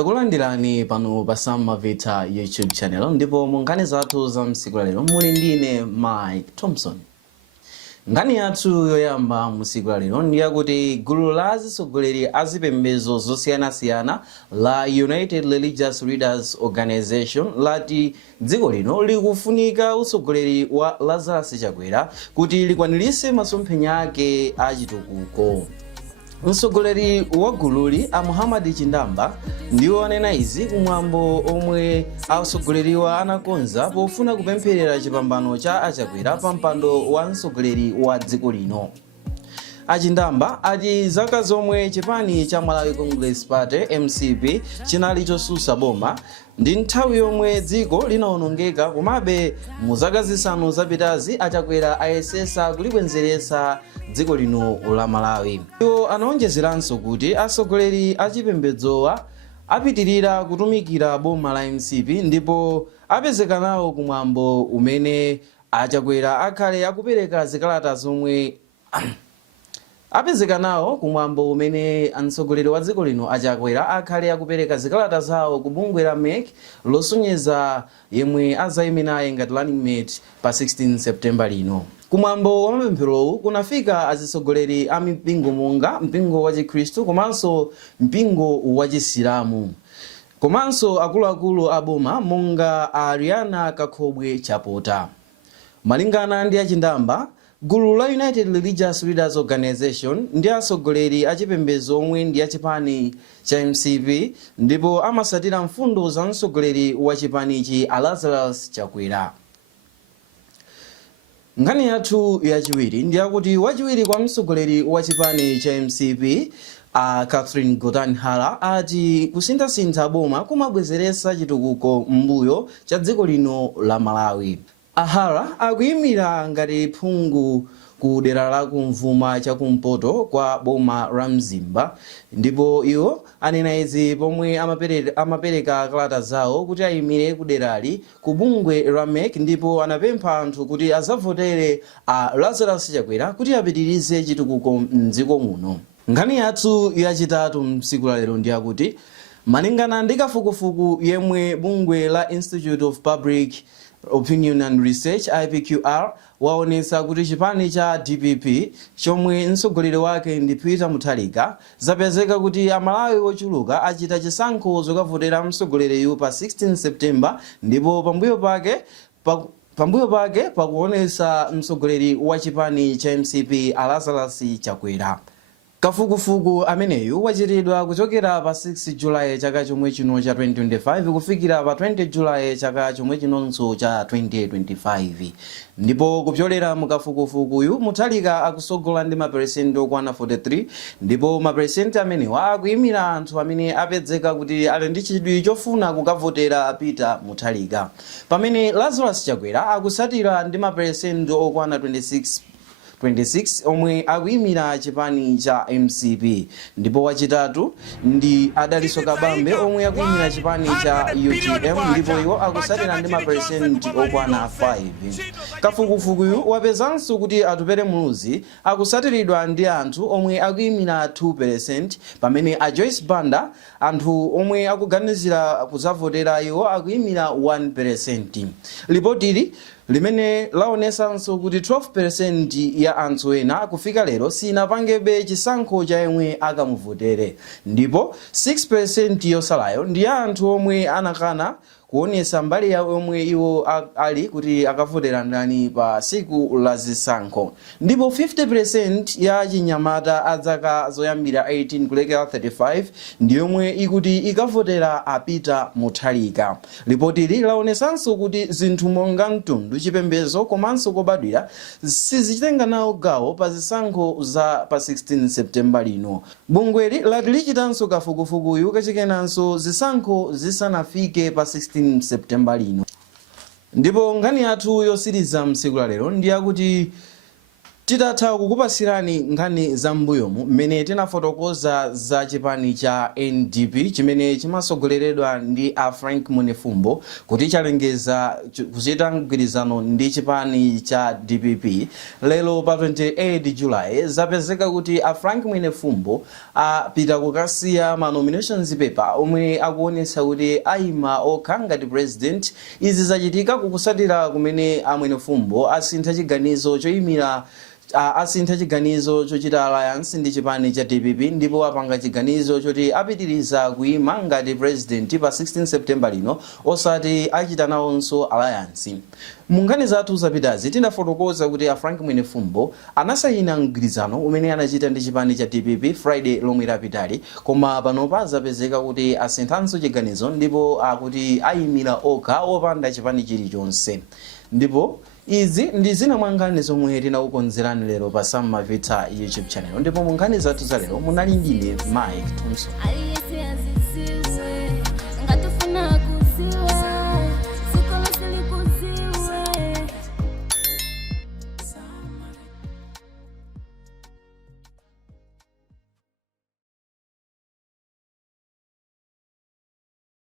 Takulandirani pano pa Samavita YouTube channel ndipo munkhani zathu za msiku lero muli ndine Mike Thompson. Nkhani yathu yoyamba msiku lero ndiyakuti gulu la azisogoleri azipembedzo zosiyanasiyana la United Religious Leaders Organization lati dziko lino likufunika usogoleri wa Lazarus Chakwera kuti likwaniritse masomphenya ake achitukuko. Msogoleri wa gululi a Muhammad Chindamba ndiwo anena izi kumwambo omwe asogoleriwa anakonza pofuna kupempherera chipambano cha Achakwera pa mpando wa msogoleri wa dziko lino. Achindamba ati zaka zomwe chipani cha Malawi Congress Party MCP chinali chosusa boma ndi nthawi yomwe dziko linawonongeka, komabe mu zaka zisanu zapitazi Achakwera ayesesa kulibwenzeretsa dziko lino la Malawi. Iwo anaonjezeranso kuti asogoleri achipembedzowa apitirira kutumikira boma la MCP ndipo apezeka nawo kumwambo umene Achakwera akhale akupereka zikalata zomwe apezeka nawo kumwambo umene mtsogoleri wa dziko lino Achakwera akhale akupereka zikalata zawo ku bungwe la MEC losonyeza yemwe azayime naye ngati running mate pa 16 September lino. Kumwambo wa mapempherowu kunafika azisogoleri a mipingo monga mpingo wa Chikhristu komanso mpingo wa Chisilamu, komanso akuluakulu a boma monga Ariana Kakhobwe Chapota. Malingana ndi Achindamba, gulu la United Religious Leaders Organization ndi asogoleri achipembedzo omwe ndi achipani cha MCP ndipo amasatira mfundo za msogoleri wa chipanichi Lazarus Chakwera. Nkhani yathu yachiwiri ndiyakuti wachiwiri kwa msogoleri wa chipani cha MCP Catherine Gotanhala ati kusinthasintha boma kumabwezeretsa chitukuko m'mbuyo cha dziko lino la Malawi. Ahara akuyimira ngati phungu ku dera la kumvuma chakumpoto kwa boma la Mzimba ndipo iwo anena izi pomwe amapereka kalata zawo kuti ayimire ku derali ku bungwe la MEC ndipo anapempha anthu kuti azavotere Lazarus Chakwera kuti apitirize chitukuko m'dziko muno. Nkhani yathu yachitatu msiku la lero ndiyakuti malingana ndi kafukufuku yemwe bungwe la Institute of Public Opinion and Research IPQR waonesa kuti chipani cha DPP chomwe mtsogoleri wake ndi Peter Mutharika zapezeka kuti amalawi ochuluka achita chisankho zokavotera mtsogoleriyu pa 16 September ndipo pambuyo pake pakuonesa mtsogoleri wa chipani cha MCP Lazarus Chakwera. Kafukufuku ameneyu wachitidwa kuchokera pa 6 July chaka chomwe chino cha 2025 kufikira pa 20 July chaka chomwe chinonso cha 2025 ndipo kupyolera mukafukufukuyu Mutharika akusogola ndi maperesenti okwana 43 ndipo maperesenti amenewa akuyimira anthu amene apezeka kuti ali ndi chidwi chofuna kukavotera Peter Mutharika, pamene Lazarus Chakwera akusatira ndi maperesenti okwana 26 omwe akuyimira chipani cha MCP ndipo wachitatu ndi Adaliso Kabambe omwe akuyimira chipani cha UTM ndipo iwo akusatira ndi maperesenti okwana 5. Kafukufukuyu wapezanso kuti Atupere Muluzi akusatiridwa ndi anthu omwe akuyimira 2% pamene a Joyce Banda anthu omwe akuganizira kuzavotera iwo akuyimira 1%. Ripotili limene laonesanso kuti 12% ya anthu ena kufika lero sinapangebe chisankho cha yemwe akamuvotere ndipo 6% yosalayo ndi anthu omwe anakana kuonesa mbali ya omwe iwo ali kuti akavotera ndani pa siku la zisankho ndipo 50% ya chinyamata adzaka zoyambira 18 kulekera 35 ndi yomwe ikuti ikavotera Peter Mutharika. Ripotili laonesanso kuti zinthu monga mtundu, chipembedzo komanso kobadwira sizichitenga nawo gawo pa zisankho za pa 16 September lino. Bungweli lati lichitanso kafukufukuyu kachikenanso zisankho zisanafike pa 16 September lino. Ndipo nkhani yathu yosiriza msiku la lero ndiyakuti Titatha kukupasirani nkhani za mbuyomu mmene tinafotokoza za chipani cha NDP chimene chimasogoleredwa ndi a Frank Munefumbo kuti chalengeza kuchita mgwirizano ndi chipani cha DPP. Lero pa 28 July zapezeka kuti a Frank Munefumbo apita kukasiya ma nominations paper omwe akuonesa kuti ayima okha ngati president. Izi zachitika kukusatira kumene a Munefumbo asintha chiganizo choyimira asintha chiganizo chochita alliance ndi chipani cha DPP ndipo apanga chiganizo choti apitiriza kuyima ngati president pa 16 September lino osati achita nawonso alliance. Munkhani zathu zapitazi tinafotokoza kuti a Frank Munefumbo anasayina mgwirizano umene anachita ndi chipani cha DPP Friday lomwe lapitali, koma panopa zapezeka kuti asinthanso chiganizo ndipo akuti ayimira okha opanda chipani chilichonse. Ndipo izi ndi zina mwa nkhani zomwe tinakukonzerani lero pa Sam Mavita YouTube channel, ndipo mu nkhani zathu za lero munali ndine Mike Thompson.